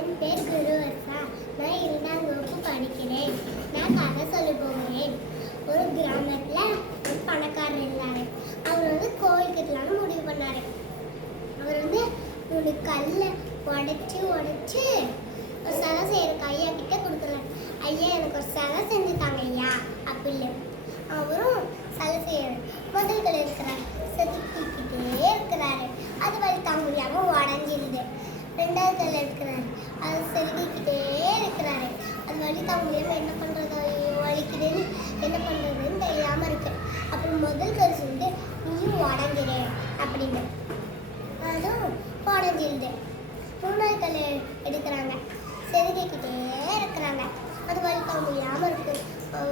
என் பேர் குருவர்ஷா. நான் 2ஆம் வகுப்பு படிக்கிறேன். நான் கதை சொல்ல போகிறேன். ஒரு கிராமத்தில் ஒரு பணக்காரர் இருந்தார். அவர் கோவில் கட்டலான்னு முடிவு பண்ணார். அவர் 3 கல்லை உடைச்சு ஒரு சிலை செய்யறதுக்கு ஐயா கிட்ட கொடுக்குறாரு. ஐயா எனக்கு ஒரு சிலை செஞ்சு தாங்க ஐயா அப்படின்னு. அவரும் சிலை செய்யறாரு. முதல் கல் இருக்கிறாரு, செதுக்கிக்கிட்டே இருக்கிறாரு. அது வழி தாங்க முடியாம உடஞ்சிருது. 2வது கல் இருக்கிறாரு, அது செதுக்கிக்கிட்டே இருக்கிறாரு. அது வழி தாங்க முடியாம என்ன பண்றது, வலிக்குதுன்னு என்ன பண்றதுன்னு தெரியாம இருக்கு. அப்புறம் முதல் கல் சொல்லிட்டு நீயும் உடஞ்சிரு அப்படின்னு. அதுவும் உடஞ்சிருது. 3வது கல் எடுக்கிறாங்க, செதுக்கிக்கிட்டே இருக்கிறாங்க. அது வலி தாங்க முடியாம இருக்கு,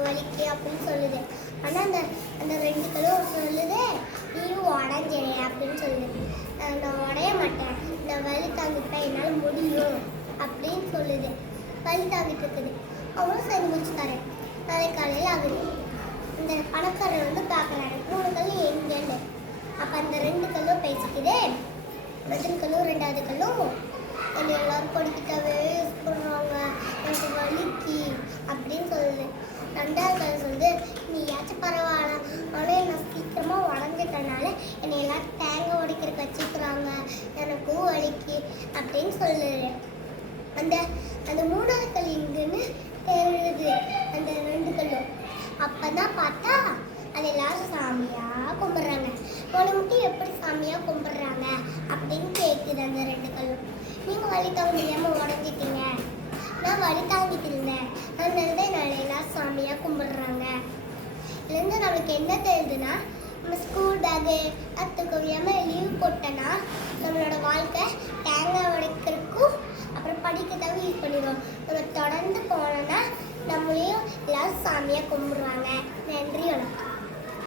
வலிக்கு அப்படின்னு சொல்லுது. ஆனா அந்த 2 கல்லும் சொல்லுது நீயும் உடஞ்சிரு அப்படின்னு சொல்லுது. நான் உடைய மாட்டேன், நான் வலி தாங்கிப்பேன், என்னால் முடியும் அப்படின்னு சொல்லுது. வலி தாங்கிட்டு இருக்குது. அவரும் சரி முடிச்சுக்காரு. நாளை காலையில் ஆகுது. இந்த பணக்காரர் பார்க்குறாரு 3 கல் எங்கன்னு. அப்போ அந்த 2 கல்லும் பேசிக்குது. முதல் கல்லும் 2வது கல்லும் என்னை எல்லாரும் படிக்கிட்டாவே யூஸ் பண்ணுறாங்க, எனக்கு வலிக்கு அப்படின்னு சொல்லுது. 2வது கல் சொல்லுது நீயாச்சும் பரவாயில்ல, ஆனால் நான் சீக்கிரமாக உடஞ்சிட்டனால என்னை எல்லாரும் தேங்காய் உடைக்கிறதுக்கு வச்சுக்கிறாங்க, எனக்கும் வலிக்கு அப்படின்னு சொல்லுது. அந்த 3வது கல் இங்குன்னு தெரியுது. அந்த 2 கல்லும் அப்பதான் பார்த்தா அது எல்லாரும் சாமியா கும்பிட்றாங்க. உன்னை மட்டும் எப்படி சாமியா கும்பிட்றாங்க அப்படின்னு கேட்குது அந்த 2 கல்லும். நீங்கள் வலி தாங்க முடியாமல் உடஞ்சிட்டீங்க, நான் வலி தாங்கிட்டு இருந்தேன், அதனால நான் எல்லாரும் சாமியா கும்பிட்றாங்க. இதுலேருந்து நம்மளுக்கு என்ன தெரியுதுன்னா, நம்ம ஸ்கூல் பேகு கற்றுக்க முடியாமல் லீவ் போட்டோன்னா நம்மளோட வாழ்க்கை தேங்காய் உடைக்கிறதுக்கும் அப்புறம் படிக்கிறதுக்கும் யூஸ் பண்ணிடுவோம். நம்ம தொடர்ந்து போனோன்னா நம்மளையும் எல்லாரும் சாமியாக கும்பிடுவாங்க. நன்றி, வணக்கம்.